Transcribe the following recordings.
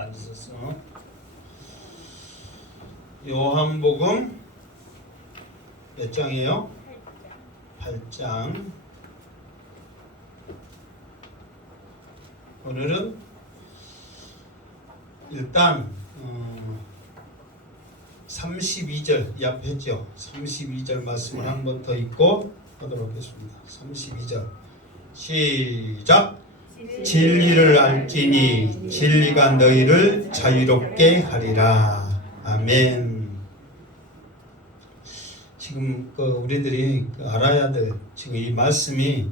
앉으셔서 요한복음 몇 장이에요? 8장. 오늘은 일단 32절 이 앞에 했죠. 32절 말씀을 한 번 더 읽고 하도록 하겠습니다. 32절 시작. 진리를 알지니 진리가 너희를 자유롭게 하리라. 아멘. 지금 우리들이 알아야 될 지금 이 말씀이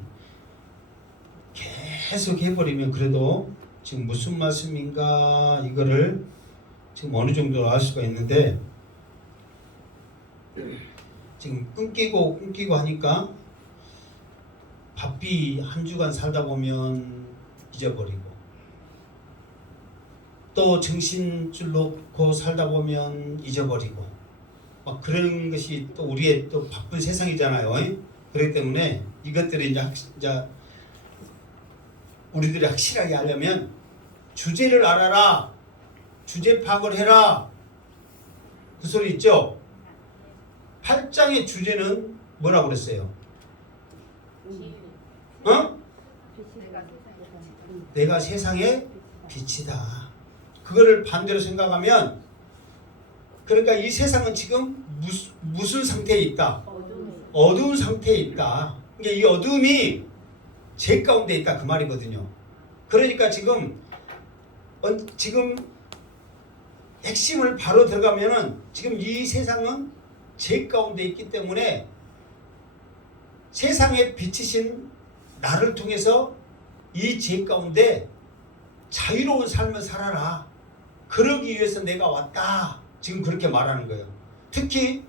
계속 해버리면 그래도 지금 무슨 말씀인가 이거를 지금 어느 정도 알 수가 있는데 지금 끊기고 하니까 바삐 한 주간 살다 보면 잊어버리고 또 정신줄 놓고 살다 보면 잊어버리고 막 그런 것이 또 우리의 또 바쁜 세상이잖아요. 그렇기 때문에 이것들을 이제 우리들이 확실하게 하려면 주제를 알아라, 주제 파악을 해라, 그 소리 있죠? 8장의 주제는 뭐라고 그랬어요? 내가 세상의 빛이다. 그거를 반대로 생각하면 그러니까 이 세상은 지금 무슨 상태에 있다? 어두운 상태에 있다. 그러니까 이 어둠이 제 가운데 있다 그 말이거든요. 그러니까 지금 핵심을 바로 들어가면은 지금 이 세상은 제 가운데 있기 때문에 세상에 비치신 나를 통해서 이 제 가운데 자유로운 삶을 살아라. 그러기 위해서 내가 왔다. 지금 그렇게 말하는 거예요. 특히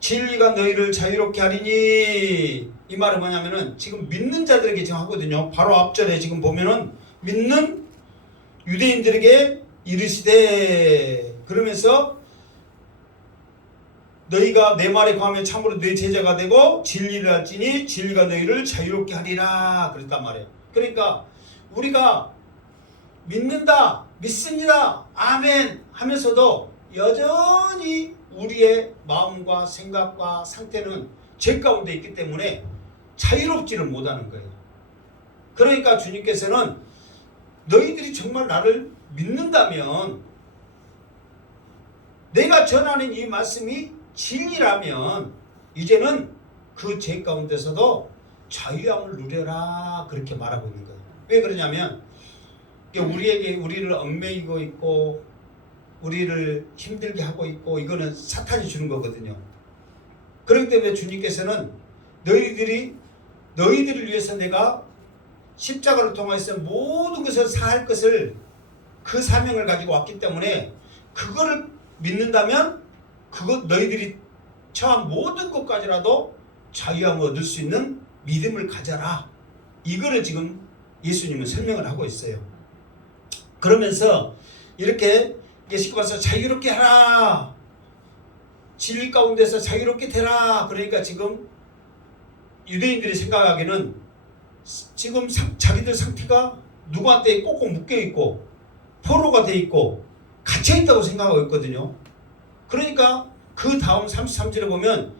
진리가 너희를 자유롭게 하리니 이 말은 뭐냐면은 지금 믿는 자들에게 지금 하거든요. 바로 앞절에 지금 보면은 믿는 유대인들에게 이르시되 그러면서 너희가 내 말에 거하면 참으로 내 제자가 되고 진리를 알지니 진리가 너희를 자유롭게 하리라 그랬단 말이에요. 그러니까 우리가 믿는다, 믿습니다, 아멘 하면서도 여전히 우리의 마음과 생각과 상태는 죄 가운데 있기 때문에 자유롭지를 못하는 거예요. 그러니까 주님께서는 너희들이 정말 나를 믿는다면 내가 전하는 이 말씀이 진리라면 이제는 그 죄 가운데서도 자유함을 누려라 그렇게 말하고 있는 거예요. 왜 그러냐면 우리를 얽매이고 있고 우리를 힘들게 하고 있고 이거는 사탄이 주는 거거든요. 그렇기 때문에 주님께서는 너희들을 위해서 내가 십자가를 통해서 모든 것을 사할 것을 그 사명을 가지고 왔기 때문에 그거를 믿는다면 너희들이 처한 모든 것까지라도 자유함을 얻을 수 있는 믿음을 가져라. 이거를 지금 예수님은 설명을 하고 있어요. 그러면서 이렇게 예수님 와서 자유롭게 하라. 진리 가운데서 자유롭게 되라. 그러니까 지금 유대인들이 생각하기에는 지금 자기들 상태가 누구한테 꼭꼭 묶여있고 포로가 돼 있고 갇혀있다고 생각하고 있거든요. 그러니까 그 다음 33절에 보면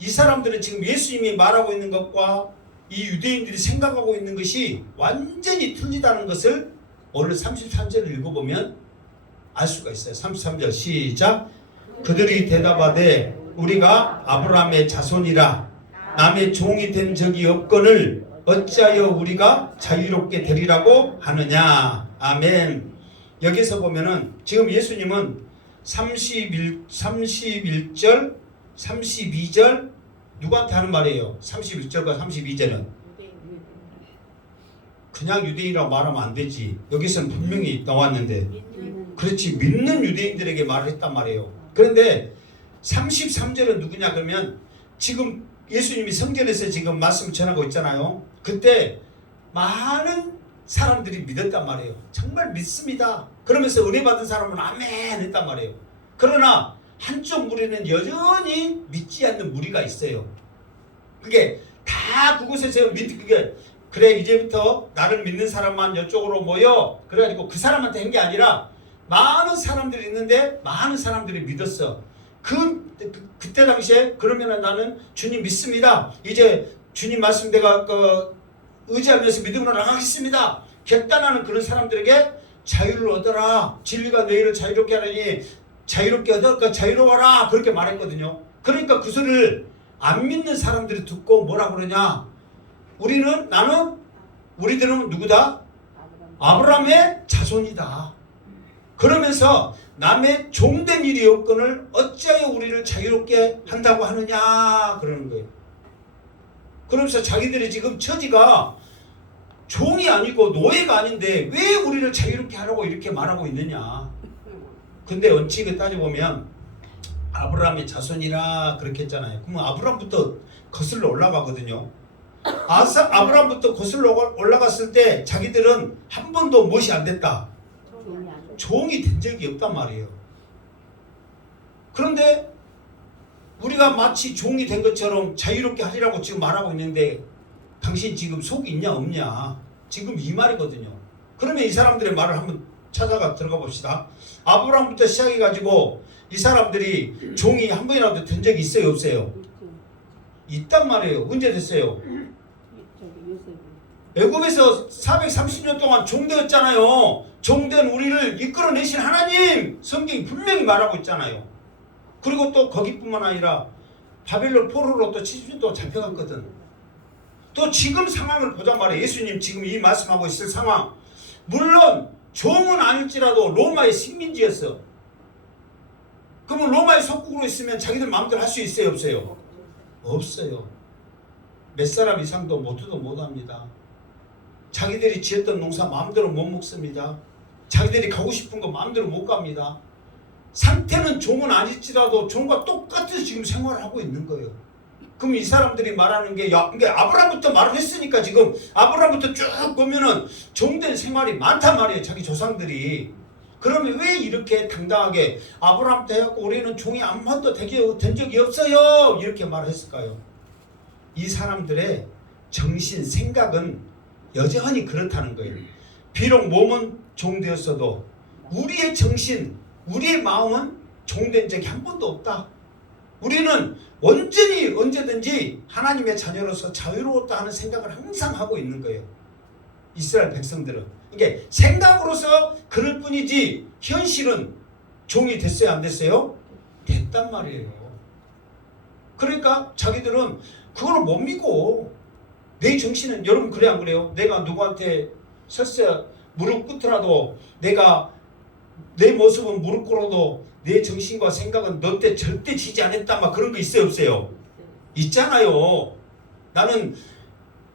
이 사람들은 지금 예수님이 말하고 있는 것과 이 유대인들이 생각하고 있는 것이 완전히 틀리다는 것을 오늘 33절을 읽어보면 알 수가 있어요. 33절 시작. 그들이 대답하되 우리가 아브라함의 자손이라 남의 종이 된 적이 없거늘 어찌하여 우리가 자유롭게 되리라고 하느냐. 아멘. 여기서 보면은 지금 예수님은 31절, 32절 누구한테 하는 말이에요? 31절과 32절은 그냥 유대인이라고 말하면 안 되지. 여기서는 분명히 나왔는데 그렇지 믿는 유대인들에게 말을 했단 말이에요. 그런데 33절은 누구냐 그러면 지금 예수님이 성전에서 지금 말씀 전하고 있잖아요. 그때 많은 사람들이 믿었단 말이에요. 정말 믿습니다. 그러면서 은혜 받은 사람은 아멘 했단 말이에요. 그러나 한쪽 무리는 여전히 믿지 않는 무리가 있어요. 그게 다 그곳에서 그래 이제부터 나를 믿는 사람만 이쪽으로 모여 그래가지고 그 사람한테 한 게 아니라 많은 사람들이 있는데 많은 사람들이 믿었어. 그때 당시에 그러면은 나는 주님 믿습니다. 이제 주님 말씀 내가 의지하면서 믿음으로 나가겠습니다. 결단하는 그런 사람들에게 자유를 얻어라. 진리가 너희를 자유롭게 하느니 자유롭게 얻을까 자유로워라. 그렇게 말했거든요. 그러니까 그 소리를 안 믿는 사람들이 듣고 뭐라 그러냐. 우리들은 누구다? 아브라함의 자손이다. 그러면서 남의 종된 일이 여건을 어찌하여 우리를 자유롭게 한다고 하느냐 그러는 거예요. 그러면서 자기들이 지금 처지가 종이 아니고 노예가 아닌데 왜 우리를 자유롭게 하라고 이렇게 말하고 있느냐. 근데 원칙을 따져보면 아브라함의 자손이라 그렇게 했잖아요. 그러면 아브라함부터 거슬러 올라가거든요. 아브라함부터 거슬러 올라갔을 때 자기들은 한 번도 무엇이 안 됐다. 종이 된 적이 없단 말이에요. 그런데 우리가 마치 종이 된 것처럼 자유롭게 하리라고 지금 말하고 있는데 당신 지금 속이 있냐 없냐. 지금 이 말이거든요. 그러면 이 사람들의 말을 한번 찾아가 들어가 봅시다. 아브라함부터 시작해가지고 이 사람들이 종이 한 번이라도 된 적이 있어요 없어요? 있단 말이에요. 언제 됐어요? 애굽에서 430년 동안 종되었잖아요. 종된 우리를 이끌어내신 하나님 성경이 분명히 말하고 있잖아요. 그리고 또 거기뿐만 아니라 바벨론 포로로 또 70년 동안 잡혀갔거든. 또 지금 상황을 보자 말이에요. 예수님 지금 이 말씀하고 있을 상황. 물론 종은 아닐지라도 로마의 식민지였어. 그러면 로마의 속국으로 있으면 자기들 마음대로 할 수 있어요 없어요? 없어요. 몇 사람 이상도 모두도 못합니다. 자기들이 지었던 농사 마음대로 못 먹습니다. 자기들이 가고 싶은 거 마음대로 못 갑니다. 상태는 종은 아닐지라도 종과 똑같이 지금 생활을 하고 있는 거예요. 그럼 이 사람들이 말하는 게 이게 아브라함부터 말을 했으니까 지금 아브라함부터 쭉 보면은 종된 생활이 많단 말이에요. 자기 조상들이. 그러면 왜 이렇게 당당하게 아브라함부터 해갖고 우리는 종이 한 번도 된 적이 없어요 이렇게 말을 했을까요? 이 사람들의 정신 생각은 여전히 그렇다는 거예요. 비록 몸은 종되었어도 우리의 정신, 우리의 마음은 종된 적이 한 번도 없다. 우리는 온전히 언제든지 하나님의 자녀로서 자유로웠다 하는 생각을 항상 하고 있는 거예요. 이스라엘 백성들은. 이게 생각으로서 그럴 뿐이지 현실은 종이 됐어요 안 됐어요? 됐단 말이에요. 그러니까 자기들은 그걸 못 믿고 내 정신은 여러분 그래 안 그래요? 내가 누구한테 설사 무릎 꿇더라도 내가 내 모습은 무릎 꿇어도 내 정신과 생각은 너 때 절대 지지 않았다 막 그런 거 있어요 없어요? 있잖아요. 나는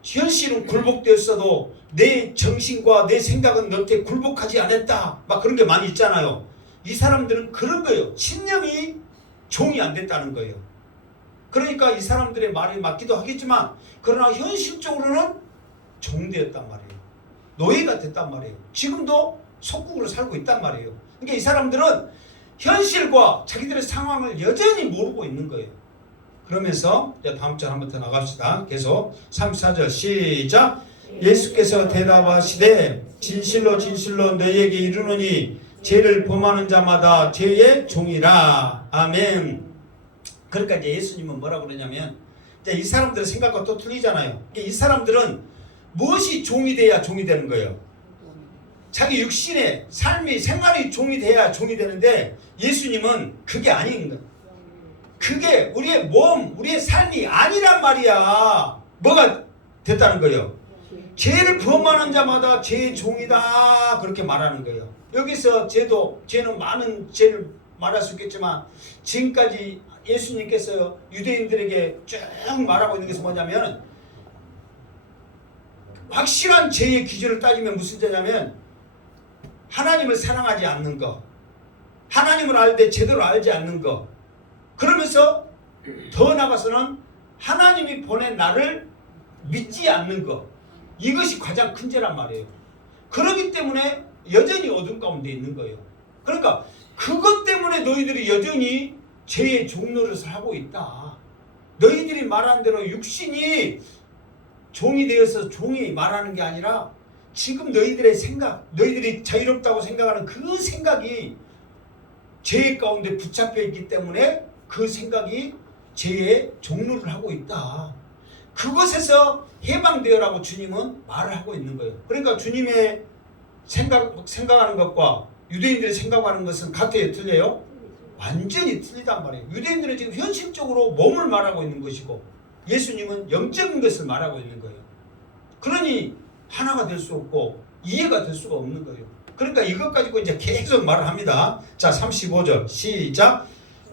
현실은 굴복되었어도 내 정신과 내 생각은 너 때 굴복하지 않았다 막 그런 게 많이 있잖아요. 이 사람들은 그런 거예요. 신념이 종이 안 됐다는 거예요. 그러니까 이 사람들의 말이 맞기도 하겠지만 그러나 현실적으로는 종되었단 말이에요. 노예가 됐단 말이에요. 지금도 속국으로 살고 있단 말이에요. 그러니까 이 사람들은 현실과 자기들의 상황을 여전히 모르고 있는 거예요. 그러면서 다음 절 한번 더 나갑시다. 계속 34절 시작. 예수께서 대답하시되 진실로 진실로 너희에게 이르노니 죄를 범하는 자마다 죄의 종이라. 아멘. 그러니까 이제 예수님은 뭐라고 그러냐면 이제 이 사람들의 생각과 또 틀리잖아요. 이 사람들은 무엇이 종이 돼야 종이 되는 거예요? 자기 육신의 삶이 생활이 종이 돼야 종이 되는데 예수님은 그게 아닌 거예요. 그게 우리의 몸, 우리의 삶이 아니란 말이야. 뭐가 됐다는 거예요? 죄를 범하는 자마다 죄의 종이다 그렇게 말하는 거예요. 여기서 죄는 많은 죄를 말할 수 있겠지만 지금까지 예수님께서 유대인들에게 쭉 말하고 있는 것이 뭐냐면 확실한 죄의 기준을 따지면 무슨 죄냐면 하나님을 사랑하지 않는 거, 하나님을 알 때 제대로 알지 않는 거, 그러면서 더 나가서는 하나님이 보낸 나를 믿지 않는 거, 이것이 가장 큰 죄란 말이에요. 그렇기 때문에 여전히 어둠 가운데 있는 거예요. 그러니까 그것 때문에 너희들이 여전히 죄의 종노릇을 하고 있다. 너희들이 말한 대로 육신이 종이 되어서 종이 말하는 게 아니라 지금 너희들의 생각, 너희들이 자유롭다고 생각하는 그 생각이 죄 가운데 붙잡혀 있기 때문에 그 생각이 죄의 종로를 하고 있다. 그것에서 해방되어라고 주님은 말을 하고 있는 거예요. 그러니까 주님의 생각하는 것과 유대인들이 생각하는 것은 같아요? 틀려요? 완전히 틀리단 말이에요. 유대인들은 지금 현실적으로 몸을 말하고 있는 것이고 예수님은 영적인 것을 말하고 있는 거예요. 그러니 하나가 될 수 없고 이해가 될 수가 없는 거예요. 그러니까 이것 가지고 이제 계속 말을 합니다. 자, 35절 시작.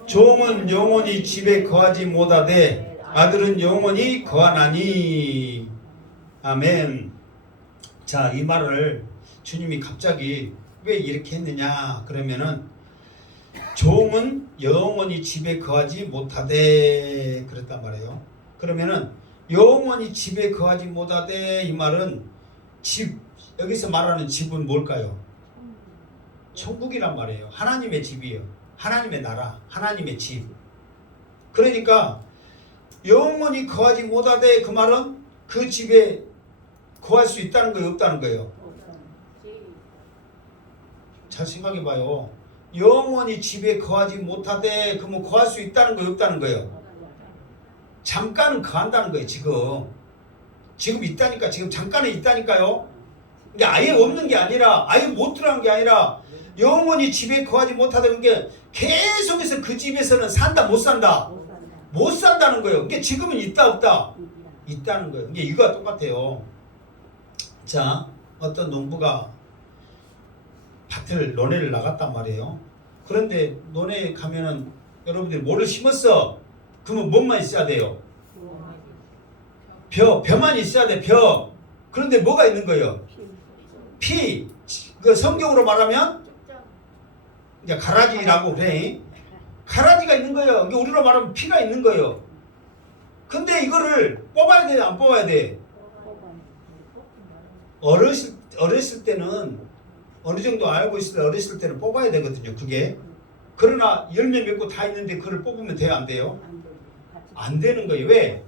종은 영원히 집에 거하지 못하되 아들은 영원히 거하나니. 아멘. 자, 이 말을 주님이 갑자기 왜 이렇게 했느냐 그러면은 종은 영원히 집에 거하지 못하되 그랬단 말이에요. 그러면은 영원히 집에 거하지 못하되 이 말은 집, 여기서 말하는 집은 뭘까요? 천국이란 말이에요. 하나님의 집이에요. 하나님의 나라, 하나님의 집. 그러니까 영원히 거하지 못하되 그 말은 그 집에 거할 수 있다는 거예요, 없다는 거예요? 잘 생각해 봐요. 영원히 집에 거하지 못하되 그러면 거할 수 있다는 거예요, 없다는 거예요? 잠깐은 거한다는 거예요. 지금 있다니까. 지금 잠깐은 있다니까요. 근데 아예 없는 게 아니라 아예 못 들어간 게 아니라 영원히 집에 거하지 못하다는 게 계속해서 그 집에서는 산다 못 산다? 못 산다는 거예요. 그게 지금은 있다 없다? 있다는 거예요. 이게 이거와 똑같아요. 자, 어떤 농부가 밭을 논에를 나갔단 말이에요. 그런데 논에 가면은 여러분들이 뭐를 심었어? 그러면 뭐만 있어야 돼요? 벼만 있어야 돼. 벼. 그런데 뭐가 있는 거예요? 피. 그 성경으로 말하면 이제 가라지라고 그래. 가라지가 있는 거예요. 이게 우리로 말하면 피가 있는 거예요. 근데 이거를 뽑아야 돼, 안 뽑아야 돼? 어렸을 때는 어느 정도 알고 있을 때 어렸을 때는 뽑아야 되거든요. 그게. 그러나 열매 맺고 다 있는데 그걸 뽑으면 돼요, 안 돼요? 안 되는 거예요. 왜?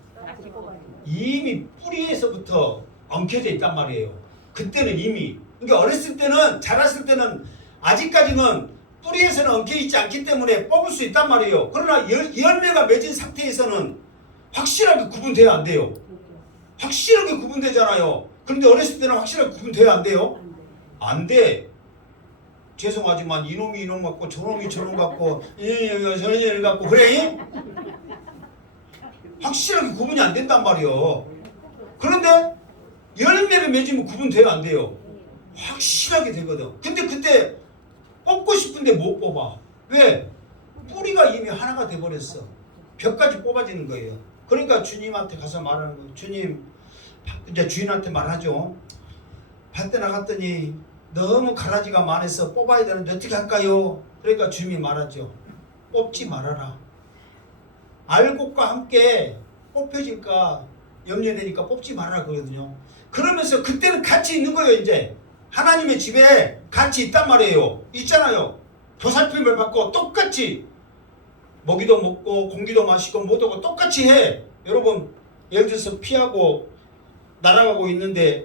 이미 뿌리에서부터 엉켜져 있단 말이에요. 그때는 이미. 그러니까 어렸을 때는, 자랐을 때는 아직까지는 뿌리에서는 엉켜있지 않기 때문에 뽑을 수 있단 말이에요. 그러나 열매가 맺은 상태에서는 확실하게 구분돼야 안 돼요. 확실하게 구분되잖아요. 그런데 어렸을 때는 확실하게 구분돼야 안 돼요? 안 돼. 죄송하지만 이놈이 이놈 같고 저놈이 저놈 같고 저놈이 같고 그래? 확실하게 구분이 안 된단 말이에요. 그런데 열매를 맺으면 구분돼야 안 돼요. 확실하게 되거든. 근데 그때 뽑고 싶은데 못 뽑아. 왜? 뿌리가 이미 하나가 돼버렸어. 벼까지 뽑아지는 거예요. 그러니까 주님한테 가서 말하는 거예요. 주님, 이제 주인한테 말하죠. 밭에 나갔더니 너무 가라지가 많아서 뽑아야 되는데 어떻게 할까요? 그러니까 주님이 말하죠. 뽑지 말아라. 알곡과 함께 뽑혀질까 염려되니까 뽑지 말아라 그러거든요. 그러면서 그때는 같이 있는 거예요. 이제 하나님의 집에 같이 있단 말이에요. 있잖아요. 보살핌을 받고 똑같이 먹이도 먹고 공기도 마시고 뭐도 똑같이 해. 여러분 예를 들어서 피하고 날아가고 있는데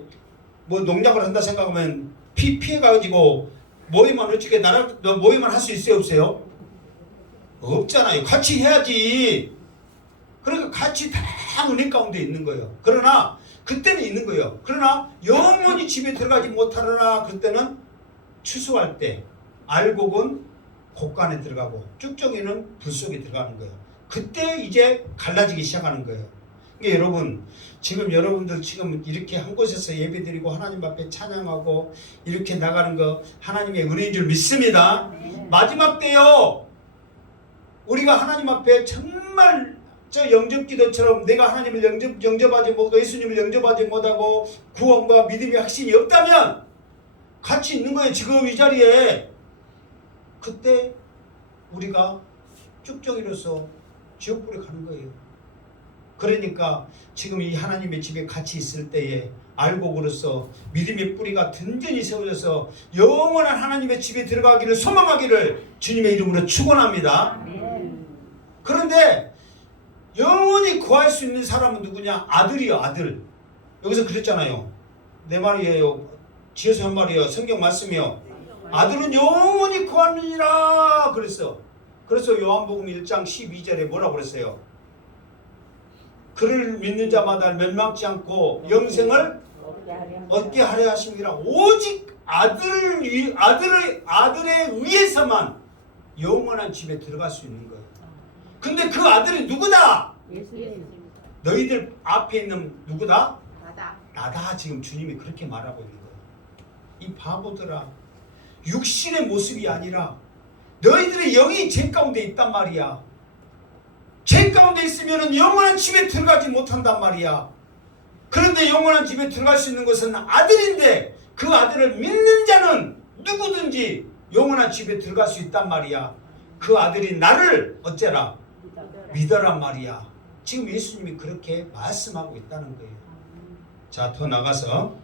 뭐 농약을 한다 생각하면 피해가지고 모이만 어떻게 모이만 할 수 있어요 없어요? 없잖아요. 같이 해야지. 그러니까 같이 다 은혜 가운데 있는 거예요. 그러나 그때는 있는 거예요. 그러나 영원히 집에 들어가지 못하려나 그때는 추수할 때 알곡은 곡간에 들어가고 쭉정이는 불 속에 들어가는 거예요. 그때 이제 갈라지기 시작하는 거예요. 그러니까 여러분 지금 여러분들 지금 이렇게 한 곳에서 예배드리고 하나님 앞에 찬양하고 이렇게 나가는 거 하나님의 은혜인 줄 믿습니다. 마지막 때요 우리가 하나님 앞에 정말 저 영접기도처럼 내가 하나님을 영접하지 못하고 예수님을 영접하지 못하고 구원과 믿음의 확신이 없다면 같이 있는 거예요. 지금 이 자리에. 그때 우리가 쭉정이로서 지옥불에 가는 거예요. 그러니까 지금 이 하나님의 집에 같이 있을 때에 알곡으로서 믿음의 뿌리가 든든히 세워져서 영원한 하나님의 집에 들어가기를 소망하기를 주님의 이름으로 축원합니다. 그런데 영원히 구할 수 있는 사람은 누구냐? 아들이요, 아들. 여기서 그랬잖아요. 내 말이에요. 지어서 한 말이에요. 성경 말씀이요. 아들은 영원히 거하느니라 그랬어. 그래서 요한복음 1장 12절에 뭐라고 그랬어요? 그를 믿는 자마다 멸망치 않고 영생을 얻게 하려 하심이라. 오직 아들에 의해서만 영원한 집에 들어갈 수 있는 거예요. 근데 그 아들이 누구다? 예수님. 너희들 앞에 있는 누구다? 나다. 지금 주님이 그렇게 말하고 있는 거예요. 이 바보들아, 육신의 모습이 아니라 너희들의 영이 제 가운데 있단 말이야. 제 가운데 있으면 영원한 집에 들어가지 못한단 말이야. 그런데 영원한 집에 들어갈 수 있는 것은 아들인데 그 아들을 믿는 자는 누구든지 영원한 집에 들어갈 수 있단 말이야. 그 아들이 나를 어째라? 믿어란 말이야. 지금 예수님이 그렇게 말씀하고 있다는 거예요. 자, 더 나가서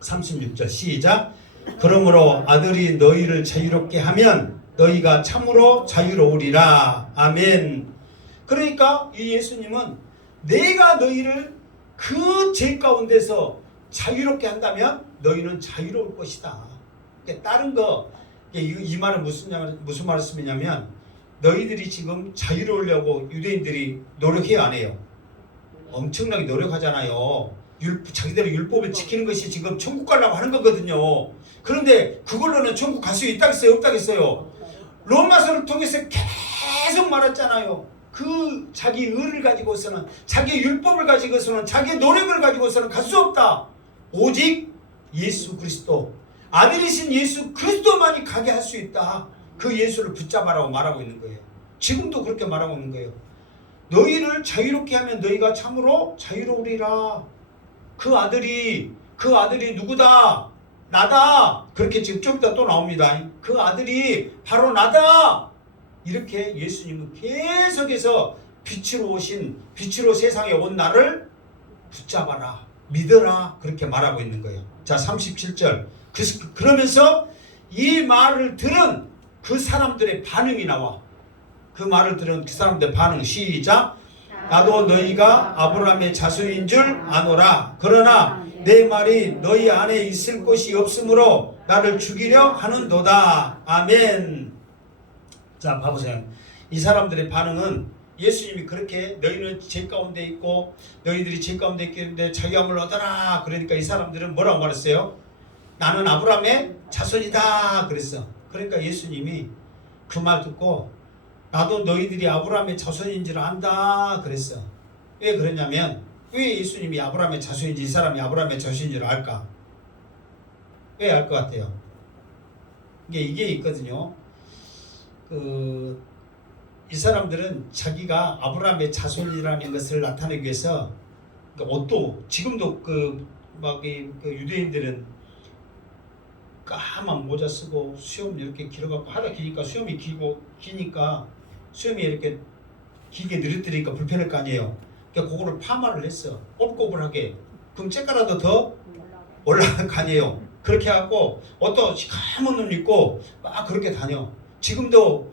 36절 시작. 그러므로 아들이 너희를 자유롭게 하면 너희가 참으로 자유로우리라. 아멘. 그러니까 이 예수님은 내가 너희를 그 죄 가운데서 자유롭게 한다면 너희는 자유로울 것이다. 그러니까 다른 거, 이 말은 무슨 말을 쓰냐면 너희들이 지금 자유로우려고 유대인들이 노력해요, 안 해요? 엄청나게 노력하잖아요. 자기들의 율법을 지키는 것이 지금 천국 가려고 하는 거거든요. 그런데 그걸로는 천국 갈 수 있다겠어요? 없다겠어요? 로마서를 통해서 계속 말했잖아요. 그 자기 의를 가지고서는, 자기 율법을 가지고서는, 자기 노력을 가지고서는 갈 수 없다. 오직 예수 그리스도, 아들이신 예수 그리스도만이 가게 할 수 있다. 그 예수를 붙잡아라고 말하고 있는 거예요. 지금도 그렇게 말하고 있는 거예요. 너희를 자유롭게 하면 너희가 참으로 자유로우리라. 그 아들이 누구다? 나다. 그렇게 지금 좀 이따 또 나옵니다. 그 아들이 바로 나다. 이렇게 예수님은 계속해서 빛으로 세상에 온 나를 붙잡아라, 믿어라, 그렇게 말하고 있는 거예요. 자, 37절. 그러면서 이 말을 들은 그 사람들의 반응이 나와. 그 말을 들은 그 사람들의 반응 시작. 나도 너희가 아브라함의 자손인 줄 아노라. 그러나 내 말이 너희 안에 있을 곳이 없으므로 나를 죽이려 하는도다. 아멘. 자, 봐보세요. 이 사람들의 반응은 예수님이 그렇게 너희는 죄 가운데 있고 너희들이 죄 가운데 있겠는데 자유함을 얻어라. 그러니까 이 사람들은 뭐라고 말했어요? 나는 아브라함의 자손이다 그랬어. 그러니까 예수님이 그 말 듣고 나도 너희들이 아브라함의 자손인 줄 안다 그랬어. 왜 그러냐면, 왜 예수님이 아브라함의 자손인지, 이 사람이 아브라함의 자손인 줄 알까? 왜 알 것 같아요? 이게 있거든요. 이 사람들은 자기가 아브라함의 자손이라는 것을 나타내기 위해서, 옷도 지금도 유대인들은 까만 모자 쓰고 수염 이렇게 길어갖고 하다 기니까 수염이 기니까 수염이 이렇게 길게 늘어뜨리니까 불편할 거 아니에요. 그러니까 그거를 파마를 했어. 꼬불꼬불하게. 그럼 째까라도 더 올라갈 거 아니에요. 그렇게 해갖고 옷도 시커먼 옷 입고 막 그렇게 다녀. 지금도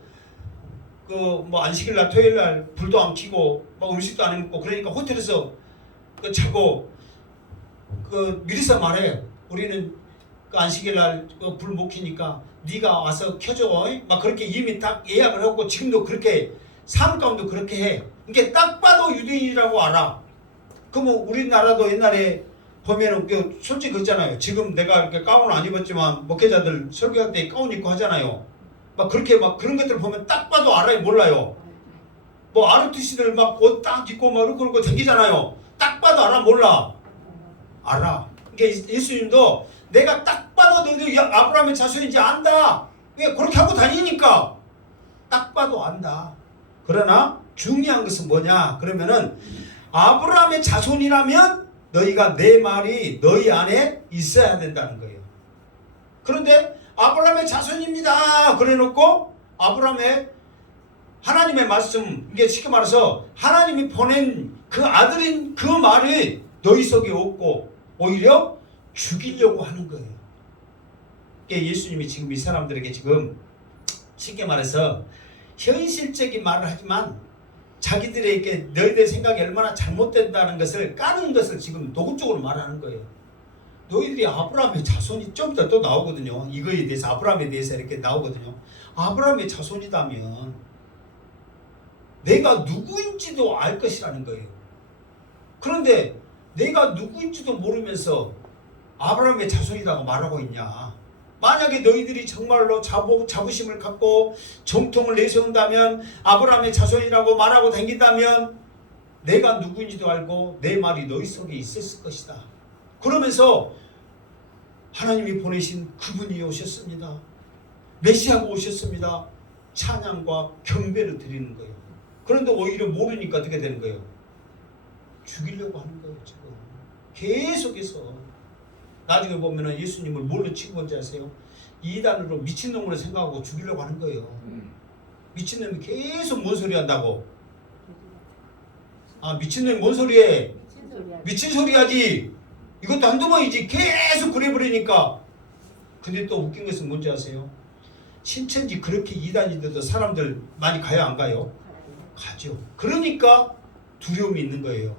안식일날 토요일날 불도 안 켜고 막 음식도 안 해먹고 그러니까 호텔에서 자고 미리서 말해. 우리는 안식일날 불 못 켜니까 네가 와서 켜줘. 막 그렇게 이미 딱 예약을 하고 지금도 그렇게 삶 가운데 그렇게 해. 이게 딱 봐도 유대인이라고 알아. 그러면 우리나라도 옛날에 보면은 솔직히 그렇잖아요. 지금 내가 이렇게 가운을 안 입었지만 목회자들 설교할 때 가운 입고 하잖아요. 막 그렇게 막 그런 것들 보면 딱 봐도 알아요, 몰라요? 아르투시들 막 옷 딱 입고 막 그러고 다니잖아요. 딱 봐도 알아, 몰라? 알아. 그러니까 예수님도 내가 딱 봐도 너희들 아브라함의 자손인지 안다. 왜 그렇게 하고 다니니까 딱 봐도 안다. 그러나 중요한 것은 뭐냐? 그러면은 아브라함의 자손이라면 너희가 내 말이 너희 안에 있어야 된다는 거예요. 그런데 아브라함의 자손입니다. 그래놓고 하나님의 말씀, 이게 쉽게 말해서 하나님이 보낸 그 아들인 그 말이 너희 속에 없고 오히려 죽이려고 하는 거예요. 예수님이 지금 이 사람들에게 지금 쉽게 말해서 현실적인 말을 하지만 자기들에게 너희들 생각이 얼마나 잘못된다는 것을 까는 것을 지금 노골적으로 말하는 거예요. 너희들이 아브라함의 자손이 좀 이따 또 나오거든요. 이거에 대해서 아브라함에 대해서 이렇게 나오거든요. 아브라함의 자손이다면 내가 누구인지도 알 것이라는 거예요. 그런데 내가 누구인지도 모르면서 아브라함의 자손이라고 말하고 있냐. 만약에 너희들이 정말로 자부심을 갖고 정통을 내세운다면 아브라함의 자손이라고 말하고 다닌다면 내가 누구인지도 알고 내 말이 너희 속에 있었을 것이다. 그러면서 하나님이 보내신 그분이 오셨습니다. 메시아가 오셨습니다. 찬양과 경배를 드리는 거예요. 그런데 오히려 모르니까 어떻게 되는 거예요? 죽이려고 하는 거예요. 지금 계속해서 나중에 보면은 예수님을 뭘로 치고 온지 아세요? 이단으로 미친놈으로 생각하고 죽이려고 하는 거예요. 미친놈이 계속 뭔 소리 한다고? 아, 미친놈이 뭔 소리해? 미친 소리 하지. 이것도 한두 번이지. 계속 그래 버리니까. 근데 또 웃긴 것은 뭔지 아세요? 신천지 그렇게 이단인데도 사람들 많이 가요, 안 가요? 가죠. 그러니까 두려움이 있는 거예요.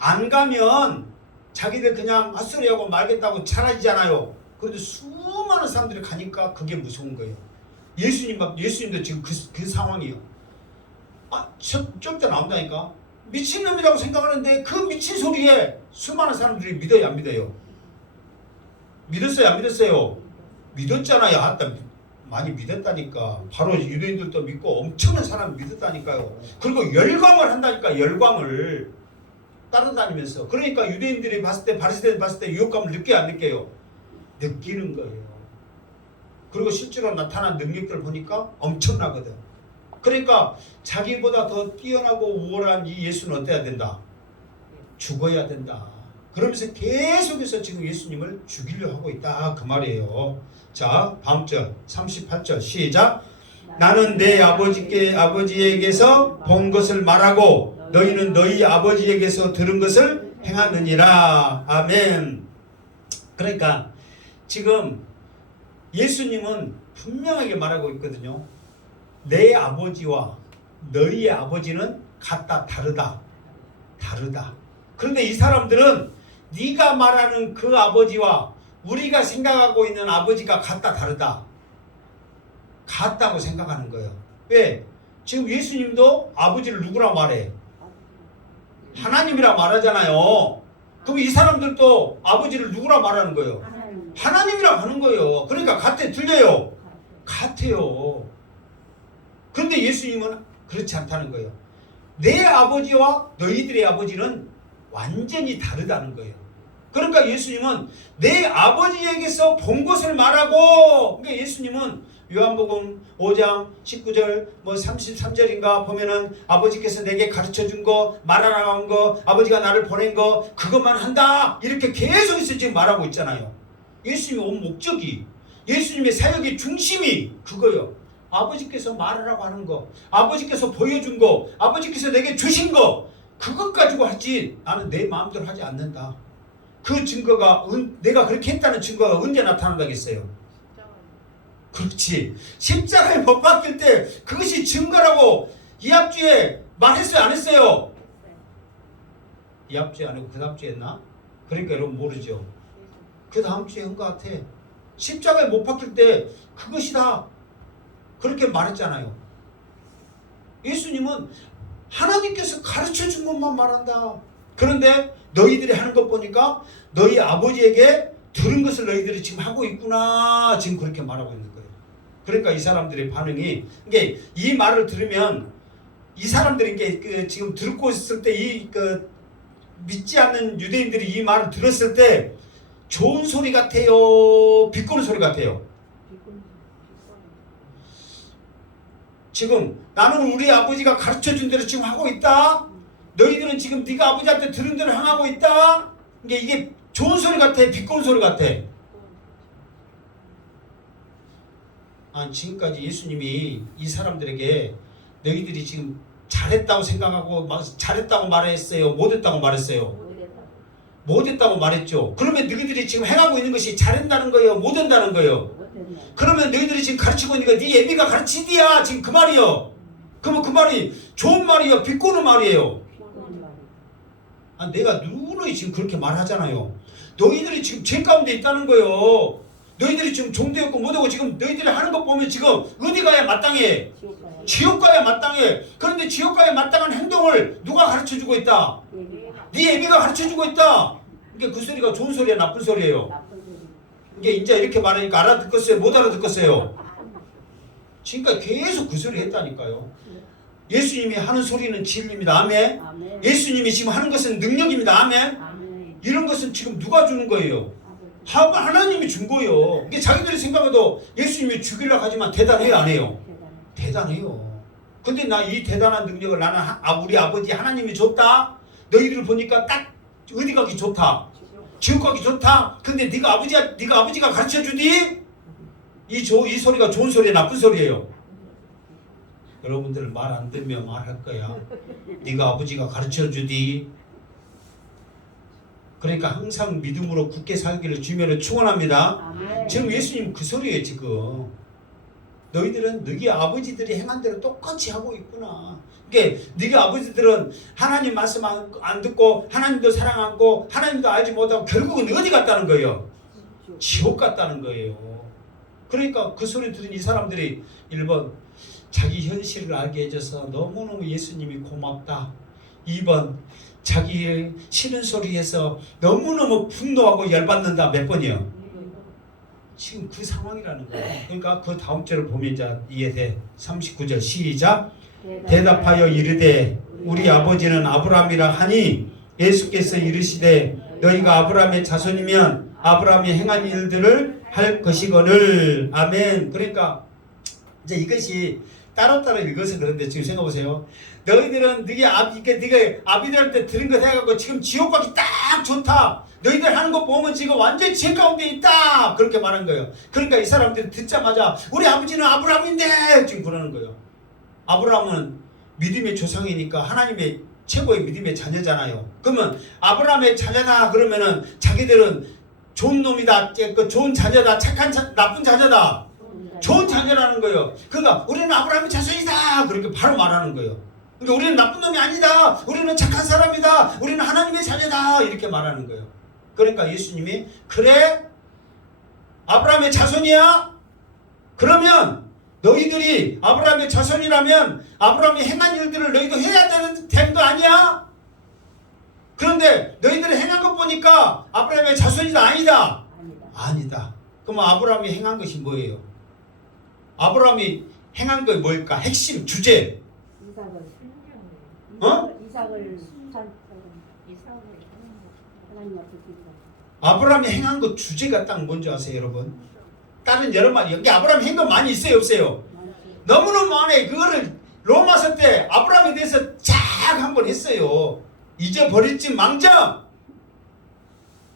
안 가면 자기들 그냥 헛소리하고 말겠다고 사라지잖아요. 그런데 수많은 사람들이 가니까 그게 무서운 거예요. 예수님도 지금 그 상황이에요. 아, 좀 이따 나온다니까. 미친놈이라고 생각하는데 그 미친 소리에 수많은 사람들이 믿어요, 안 믿어요? 믿었어요, 안 믿었어요? 믿었잖아요. 아따, 많이 믿었다니까. 바로 유대인들도 믿고 엄청난 사람이 믿었다니까요. 그리고 열광을 한다니까. 열광을 따라다니면서. 그러니까 유대인들이 봤을 때, 바리새인들이 봤을 때 유혹감을 느껴요, 안 느껴요? 느끼는 거예요. 그리고 실제로 나타난 능력들을 보니까 엄청나거든. 그러니까 자기보다 더 뛰어나고 우월한 이 예수는 어때야 된다? 죽어야 된다. 그러면서 계속해서 지금 예수님을 죽이려 하고 있다. 그 말이에요. 자, 다음 절 38절 시작. 나는 내 아버지에게서 본 것을 말하고 너희는 너희 아버지에게서 들은 것을 행하느니라. 아멘. 그러니까 지금 예수님은 분명하게 말하고 있거든요. 내 아버지와 너희의 아버지는 같다, 다르다. 다르다. 그런데 이 사람들은 네가 말하는 그 아버지와 우리가 생각하고 있는 아버지가 같다, 다르다. 같다고 생각하는 거예요. 왜? 지금 예수님도 아버지를 누구라고 말해? 하나님이라고 말하잖아요. 그럼 이 사람들도 아버지를 누구라고 말하는 거예요? 하나님이라고 하는 거예요. 그러니까 같아, 틀려요? 같아요. 그런데 예수님은 그렇지 않다는 거예요. 내 아버지와 너희들의 아버지는 완전히 다르다는 거예요. 그러니까 예수님은 내 아버지에게서 본 것을 말하고, 그러니까 예수님은 요한복음 5장 19절 33절인가 보면은 아버지께서 내게 가르쳐준 거, 말하라고 한 거, 아버지가 나를 보낸 거, 그것만 한다, 이렇게 계속해서 지금 말하고 있잖아요. 예수님의 온 목적이, 예수님의 사역의 중심이 그거예요. 아버지께서 말하라고 하는 거, 아버지께서 보여준 거, 아버지께서 내게 주신 거, 그것 가지고 하지 나는 내 마음대로 하지 않는다. 그 증거가, 내가 그렇게 했다는 증거가 언제 나타난다겠어요? 그렇지. 십자가에 못 박힐 때 그것이 증거라고 이합주에 말했어요, 안 했어요? 이합주에 안 하고 그 다음 주에 했나? 그러니까 여러분 모르죠. 그 다음 주에 한 것 같아. 십자가에 못 박힐 때 그것이다, 그렇게 말했잖아요. 예수님은 하나님께서 가르쳐준 것만 말한다. 그런데 너희들이 하는 것 보니까 너희 아버지에게 들은 것을 너희들이 지금 하고 있구나, 지금 그렇게 말하고 있는 거예요. 그러니까 이 사람들의 반응이, 이게 이 말을 들으면 이 사람들이 이게 지금 듣고 있을 때 믿지 않는 유대인들이 이 말을 들었을 때 좋은 소리 같아요, 비꼬는 소리 같아요? 지금 나는 우리 아버지가 가르쳐준 대로 지금 하고 있다. 너희들은 지금 네가 아버지한테 들은 대로 행하고 있다. 이게 좋은 소리 같아, 비꼬는 소리 같아? 아니, 지금까지 예수님이 이 사람들에게 너희들이 지금 잘했다고 생각하고 잘했다고 말했어요, 못했다고 말했어요? 못했다고 말했죠. 그러면 너희들이 지금 행하고 있는 것이 잘한다는 거예요, 못한다는 거예요? 그러면 너희들이 지금 가르치고 있는 거 네 애비가 가르치디야, 지금 그 말이요. 그러면 그 말이 좋은 말이요, 비꼬는 말이에요? 아, 내가 누누이 지금 그렇게 말하잖아요. 너희들이 지금 죄 가운데 있다는 거예요. 너희들이 지금 종되었고 못하고 지금 너희들이 하는 거 보면 지금 어디 가야 마땅해? 지옥 가요. 지옥 가야 마땅해. 그런데 지옥 가야 마땅한 행동을 누가 가르쳐주고 있다? 네 애비가 가르쳐주고 있다. 이게 그 소리가 좋은 소리야 나쁜 소리예요? 나쁜 소리. 이게 이제 이렇게 말하니까 알아듣겠어요? 못 알아듣겠어요? 지금까지 계속 그 소리 했다니까요. 예수님이 하는 소리는 진리입니다. 아멘. 아멘. 예수님이 지금 하는 것은 능력입니다. 아멘. 아멘. 이런 것은 지금 누가 주는 거예요? 아멘. 하나님이 준 거예요. 이게 자기들이 생각해도 예수님이 죽이려고 하지만 대단해요, 안 해요? 대단해. 대단해요. 근데 나 이 대단한 능력을 나는 우리 아버지 하나님이 줬다. 너희들을 보니까 딱 어디 가기 좋다. 지옥 가기 좋다. 근데 네가 아버지가 가르쳐 주디? 이 소리가 좋은 소리야, 나쁜 소리예요? 여러분들 말 안 듣면 말할 거야. 네가 아버지가 가르쳐 주디? 그러니까 항상 믿음으로 굳게 살기를 주님으로 축원합니다. 아멘. 지금 예수님 그 소리예요. 지금 너희들은 너희 아버지들이 행한 대로 똑같이 하고 있구나. 그러니까 너희 아버지들은 하나님 말씀 안 듣고 하나님도 사랑 안 하고 하나님도 알지 못하고 결국은 어디 갔다는 거예요? 지옥 갔다는 거예요. 그러니까 그 소리 들은 이 사람들이 1번 자기 현실을 알게 해줘서 너무너무 예수님이 고맙다. 2번 자기 싫은 소리에서 너무너무 분노하고 열받는다. 몇 번이요? 지금 그 상황이라는 거예요. 그러니까 그 다음 절을 보면 이제 이해돼. 39절 시작. 대답하여 이르되 우리 아버지는 아브라함이라 하니 예수께서 이르시되 너희가 아브라함의 자손이면 아브라함이 행한 일들을 할 것이거늘. 아멘. 그러니까 이제 이것이 따로따로 읽어서 그런데 지금 생각해 보세요. 너희들은 네가 아비들한테 들은 거 해갖고 지금 지옥 가기 딱 좋다. 너희들 하는 거 보면 지금 완전 죄 가운데 있다. 그렇게 말한 거예요. 그러니까 이 사람들이 듣자마자 우리 아버지는 아브라함인데 지금 그러는 거예요. 아브라함은 믿음의 조상이니까 하나님의 최고의 믿음의 자녀잖아요. 그러면 아브라함의 자녀다 그러면은 자기들은 좋은 놈이다, 좋은 자녀다, 나쁜 자녀다, 좋은 자녀라는 거예요. 그러니까 우리는 아브라함의 자손이다 그렇게 바로 말하는 거예요. 그러니까 우리는 나쁜 놈이 아니다, 우리는 착한 사람이다, 우리는 하나님의 자녀다 이렇게 말하는 거예요. 그러니까 예수님이 그래? 아브라함의 자손이야? 그러면 너희들이 아브라함의 자손이라면 아브라함이 행한 일들을 너희도 해야 되는 거 아니야? 그런데 너희들이 행한 것 보니까 아브라함의 자손이다 아니다? 아니다. 그럼 아브라함이 행한 것이 뭐예요? 아브라함이 행한 게 뭘까? 핵심 주제. 이삭을 하나님 앞에 드리라. 아브라함이 행한 것 주제가 딱 뭔지 아세요, 여러분? 다른 여러 마디 여기 아브라함이 행한 거 많이 있어요, 없어요? 너무너무 많아요. 그거를 로마서 때 아브라함에 대해서 쫙 한 번 했어요. 잊어버릴지 망정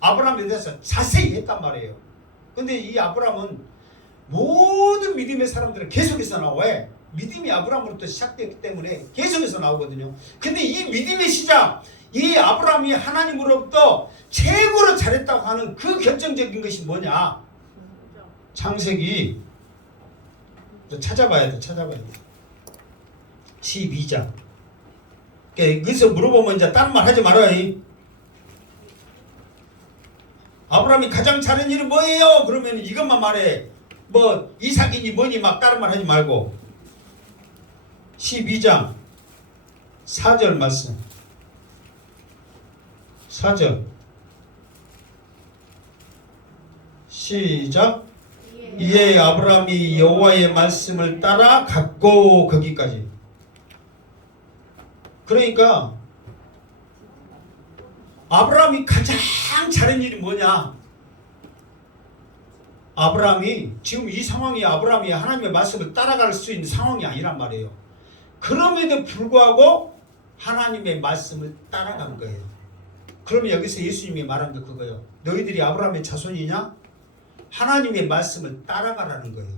아브라함에 대해서 자세히 했단 말이에요. 근데 이 아브라함은 모든 믿음의 사람들은 계속해서 나와. 왜? 믿음이 아브라함으로부터 시작됐기 때문에 계속해서 나오거든요. 근데 이 믿음의 시작, 이 아브라함이 하나님으로부터 최고로 잘했다고 하는 그 결정적인 것이 뭐냐? 창세기 찾아봐야 돼. 12장. 여기서 물어보면 이제 다른 말 하지 말아요. 아브라함이 가장 잘한 일은 뭐예요? 그러면 이것만 말해. 뭐 이삭이니 뭐니 막 다른 말 하지 말고. 12장 4절 말씀. 4절 시작. 이에 아브라함이 여호와의 말씀을 따라 갔고. 거기까지. 그러니까 아브라함이 가장 잘한 일이 뭐냐? 아브라함이 지금 이 상황이 아브라함이 하나님의 말씀을 따라갈 수 있는 상황이 아니란 말이에요. 그럼에도 불구하고 하나님의 말씀을 따라간 거예요. 그러면 여기서 예수님이 말한 게 그거예요. 너희들이 아브라함의 자손이냐? 하나님의 말씀을 따라가라는 거예요.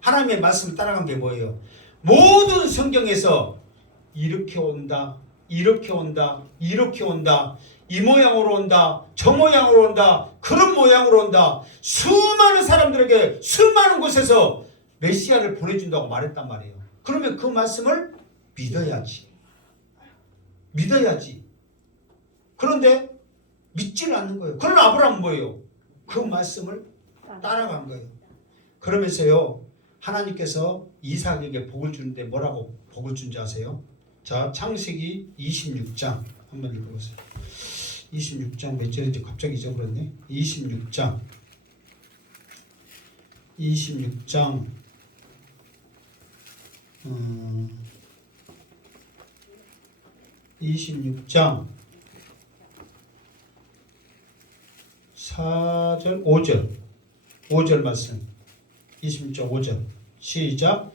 하나님의 말씀을 따라간 게 뭐예요? 모든 성경에서 이렇게 온다, 이렇게 온다, 이렇게 온다, 이 모양으로 온다, 저 모양으로 온다, 그런 모양으로 온다. 수많은 사람들에게 수많은 곳에서 메시아를 보내준다고 말했단 말이에요. 그러면 그 말씀을 믿어야지. 그런데 믿지를 않는 거예요. 그러나 아브라함은 뭐예요? 그 말씀을 따라간 거예요. 그러면서요 하나님께서 이삭에게 복을 주는데 뭐라고 복을 준지 아세요? 자, 창세기 26장 한번 읽어보세요. 26장 몇 절인지 갑자기 잊어버렸네. 26장 4절 5절 말씀. 26장 5절 시작.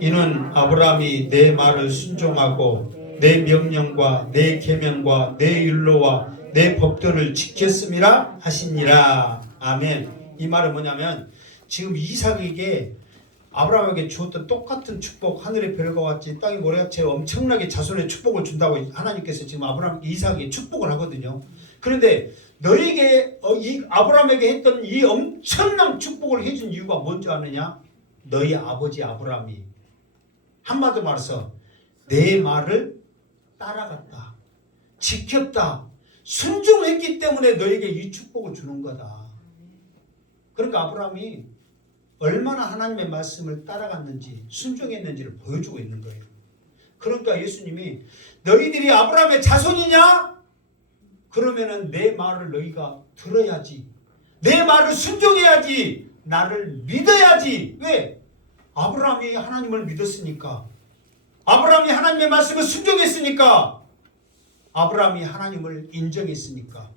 이는 아브라함이 내 말을 순종하고 내 명령과 내 계명과 내 율로와 내 법도를 지켰음이라 하시니라. 아멘. 이 말은 뭐냐면 지금 이삭에게 아브라함에게 주었던 똑같은 축복, 하늘의 별과 같이 땅의 모래같이 엄청나게 자손의 축복을 준다고 하나님께서 지금 이삭에게 축복을 하거든요. 그런데 너에게 이 아브라함에게 했던 이 엄청난 축복을 해준 이유가 뭔지 아느냐? 너희 아버지 아브라함이 한마디로 말해서 내 말을 따라갔다, 지켰다, 순종했기 때문에 너에게 이 축복을 주는 거다. 그러니까 아브라함이 얼마나 하나님의 말씀을 따라갔는지 순종했는지를 보여주고 있는 거예요. 그러니까 예수님이 너희들이 아브라함의 자손이냐? 그러면은 내 말을 너희가 들어야지. 내 말을 순종해야지. 나를 믿어야지. 왜? 아브라함이 하나님을 믿었으니까. 아브라함이 하나님의 말씀을 순종했으니까. 아브라함이 하나님을 인정했으니까.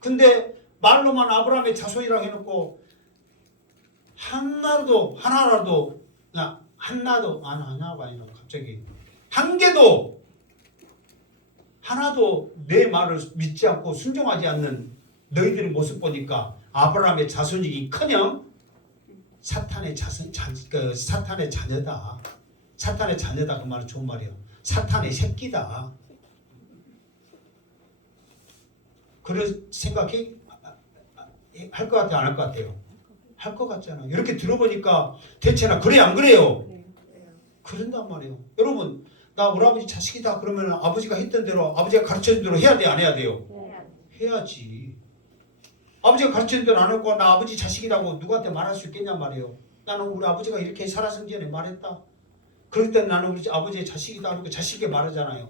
근데 말로만 아브라함의 자손이라고 해놓고 하나라도 갑자기 한 개도 하나도 내 말을 믿지 않고 순종하지 않는 너희들의 모습 보니까 아브라함의 자손이기커녕 사탄의 자녀다. 사탄의 자녀다. 그 말은 좋은 말이에요. 사탄의 새끼다. 그런 생각이 할 것 같아요? 안 할 것 같아요? 할 것 같잖아요. 이렇게 들어보니까 대체나 그래 안 그래요? 그런단 말이에요. 여러분 나 우리 아버지 자식이다 그러면 아버지가 했던 대로 아버지가 가르쳐준 대로 해야 돼 안 해야 돼요? 해야지. 아버지가 가르쳐준 대로 안 하고 나 아버지 자식이라고 누구한테 말할 수 있겠냐 말이에요. 나는 우리 아버지가 이렇게 살아선 전에 말했다. 그럴 때 나는 우리 아버지의 자식이다 하고 자식에게 말하잖아요.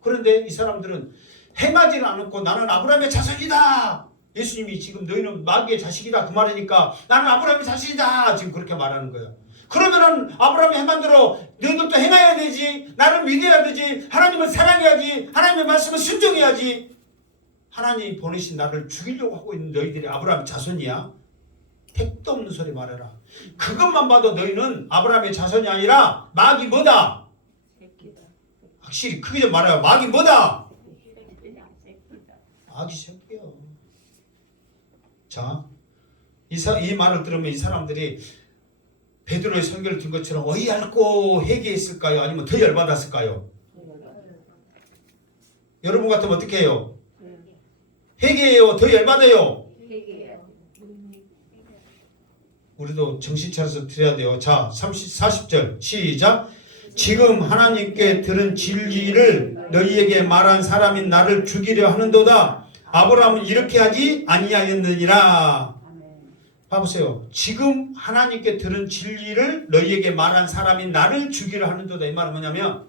그런데 이 사람들은 행하지는 않고 나는 아브라함의 자손이다. 예수님이 지금 너희는 마귀의 자식이다 그 말이니까 나는 아브라함의 자식이다 지금 그렇게 말하는 거예요. 그러면은 아브라함이 행한 대로 너희들도 행해야 되지. 나를 믿어야 되지. 하나님을 사랑해야지. 하나님의 말씀을 순종해야지. 하나님이 보내신 나를 죽이려고 하고 있는 너희들이 아브라함의 자손이야? 택도 없는 소리 말해라. 그것만 봐도 너희는 아브라함의 자손이 아니라 마귀 뭐다? 확실히 크게 좀 말해요. 마귀 뭐다? 마귀 새끼야. 자, 이 말을 들으면 이 사람들이 베드로의 설교를 든 것처럼 어이없고 회개했을까요? 아니면 더 열받았을까요? 여러분 같으면 어떻게 해요? 회개해요? 더 열받아요? 우리도 정신 차려서 드려야 돼요. 자, 40절 시작. 지금 하나님께 들은 진리를 너희에게 말한 사람인 나를 죽이려 하는도다. 아브라함은 이렇게 하지 아니하였느니라. 봐보세요. 지금 하나님께 들은 진리를 너희에게 말한 사람인 나를 죽이려 하는도다. 이 말은 뭐냐면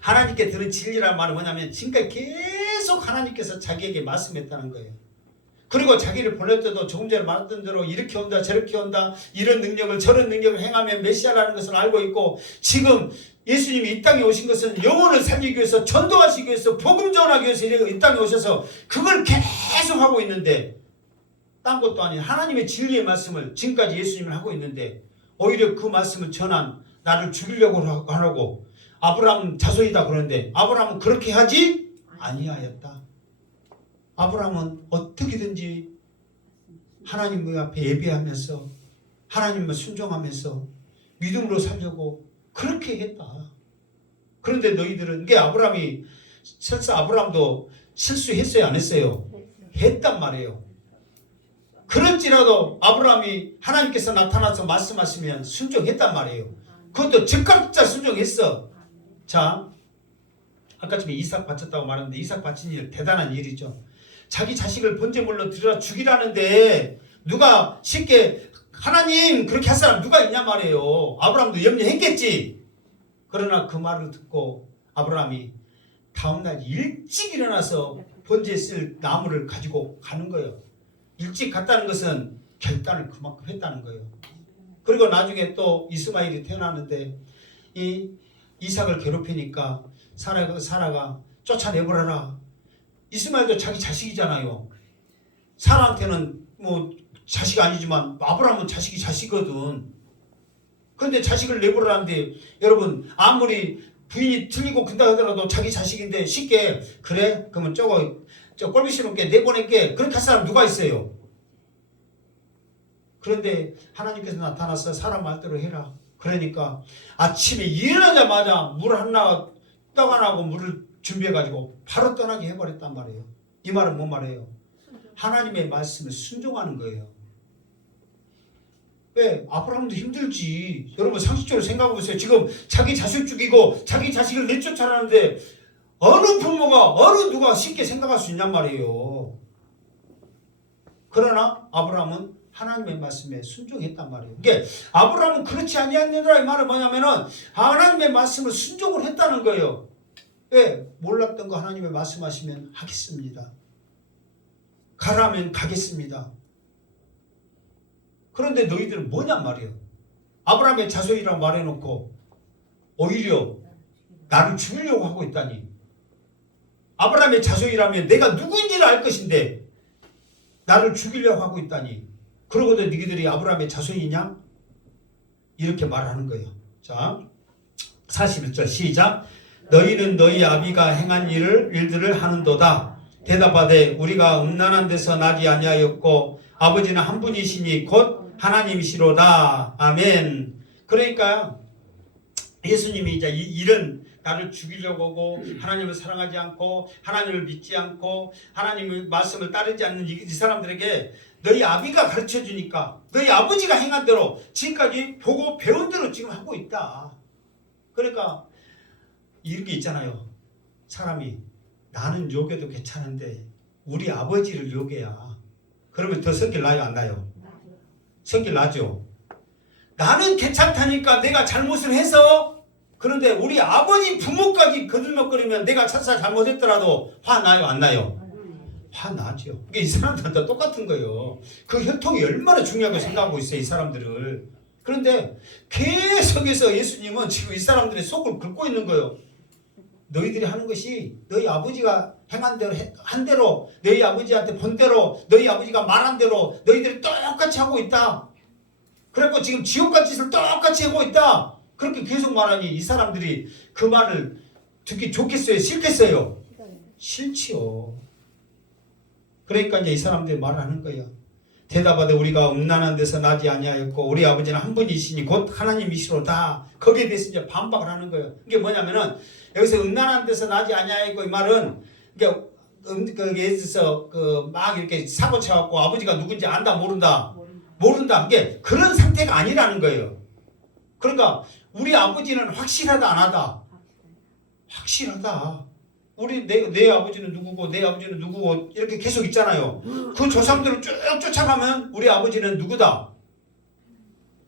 하나님께 들은 진리라는 말은 뭐냐면 지금까지 계속 하나님께서 자기에게 말씀했다는 거예요. 그리고 자기를 보낼 때도 조금 전에 말했던 대로 이렇게 온다 저렇게 온다 이런 능력을 저런 능력을 행하면 메시아라는 것을 알고 있고 지금 예수님이 이 땅에 오신 것은 영혼을 살리기 위해서 전도하시기 위해서 복음 전하기 위해서 이 땅에 오셔서 그걸 계속 하고 있는데 딴 것도 아닌 하나님의 진리의 말씀을 지금까지 예수님을 하고 있는데 오히려 그 말씀을 전한 나를 죽이려고 하고 아브라함은 자손이다 그러는데 아브라함은 그렇게 하지 아니하였다. 아브라함은 어떻게든지 하나님 앞에 예배하면서 하나님을 순종하면서 믿음으로 살려고 그렇게 했다. 그런데 너희들은 이게 아브라함이 설사 아브라함도 실수했어요 안 했어요? 했단 말이에요. 그럴지라도 아브라함이 하나님께서 나타나서 말씀하시면 순종했단 말이에요. 그것도 즉각자 순종했어. 자, 아까 전에 이삭 바쳤다고 말했는데 이삭 바친 일 대단한 일이죠. 자기 자식을 번제물로 들여 죽이라는데 누가 쉽게 하나님 그렇게 할 사람 누가 있냐 말이에요. 아브라함도 염려했겠지. 그러나 그 말을 듣고 아브라함이 다음날 일찍 일어나서 번제에 쓸 나무를 가지고 가는 거예요. 일찍 갔다는 것은 결단을 그만큼 했다는 거예요. 그리고 나중에 또 이스마엘이 태어났는데 이 이삭을 괴롭히니까 사라가 쫓아내버려라. 이스마엘도 자기 자식이잖아요. 사라한테는 뭐 자식이 아니지만 아브라함은 자식이거든. 그런데 자식을 내버려라는데 여러분 아무리 부인이 틀리고 근다 하더라도 자기 자식인데 쉽게 그래? 그러면 저 꼴비 싫게 내보낼게. 그렇게 할 사람 누가 있어요? 그런데 하나님께서 나타나서 사람 말대로 해라. 그러니까 아침에 일어나자마자 물 하나 떡 하나하고 물을 준비해가지고 바로 떠나게 해버렸단 말이에요. 이 말은 뭔 말이에요? 하나님의 말씀을 순종하는 거예요. 왜? 아브라함도 힘들지. 여러분 상식적으로 생각해보세요. 지금 자기 자식 죽이고 자기 자식을 내쫓아라는데 어느 부모가 어느 누가 쉽게 생각할 수 있냔 말이에요. 그러나 아브라함은 하나님의 말씀에 순종했단 말이에요. 이게 아브라함은 그렇지 아니하느라 이 말은 뭐냐면은 하나님의 말씀을 순종을 했다는 거예요. 왜? 몰랐던 거 하나님의 말씀하시면 하겠습니다. 가라면 가겠습니다. 그런데 너희들은 뭐냔 말이에요. 아브라함의 자손이라고 말해놓고 오히려 나를 죽이려고 하고 있다니. 아브라함의 자손이라면 내가 누구인지를 알 것인데 나를 죽이려고 하고 있다니. 그러고도 너희들이 아브라함의 자손이냐? 이렇게 말하는 거예요. 자, 41절 시작. 너희는 너희 아비가 행한 일들을 하는도다. 대답하되 우리가 음란한 데서 나지 아니하였고 아버지는 한 분이시니 곧 하나님이시로다. 아멘. 그러니까 예수님이 이제 이런 나를 죽이려고 하고 하나님을 사랑하지 않고 하나님을 믿지 않고 하나님의 말씀을 따르지 않는 이 사람들에게 너희 아비가 가르쳐 주니까 너희 아버지가 행한 대로 지금까지 보고 배운 대로 지금 하고 있다. 그러니까 이렇게 있잖아요. 사람이 나는 요괴도 괜찮은데 우리 아버지를 요괴야. 그러면 더 성질 나요 안 나요? 성질 나죠. 나는 괜찮다니까 내가 잘못을 해서. 그런데 우리 아버지 부모까지 거들먹거리면 내가 차차 잘못했더라도 화나요 안 나요? 화나죠. 이게 이 사람들한테 똑같은 거예요. 그 혈통이 얼마나 중요하다고 생각하고 있어요 이 사람들을. 그런데 계속해서 예수님은 지금 이 사람들의 속을 긁고 있는 거예요. 너희들이 하는 것이 너희 아버지가 행한 대로 한 대로 너희 아버지한테 본 대로 너희 아버지가 말한 대로 너희들이 똑같이 하고 있다. 그래갖고 지금 지옥 같은 짓을 똑같이 하고 있다. 그렇게 계속 말하니 이 사람들이 그 말을 듣기 좋겠어요? 싫겠어요? 싫지요. 그러니까 이제 이 사람들이 말을 하는 거예요. 대답하되 우리가 음란한 데서 나지 아니하였고 우리 아버지는 한 분이시니 곧 하나님이시로다. 거기에 대해서 이제 반박을 하는 거예요. 이게 뭐냐면은 여기서 음란한 데서 나지 아니하였고 이 말은 그러니까 예를 들어서 막 이렇게 사고 쳐갖고 아버지가 누군지 안다 모른다. 이게 그런 상태가 아니라는 거예요. 그러니까 우리 아버지는 확실하다 안 하다. 확실하다. 우리 내 아버지는 누구고 내 아버지는 누구고 이렇게 계속 있잖아요. 그 조상들을 쭉 쫓아가면 우리 아버지는 누구다?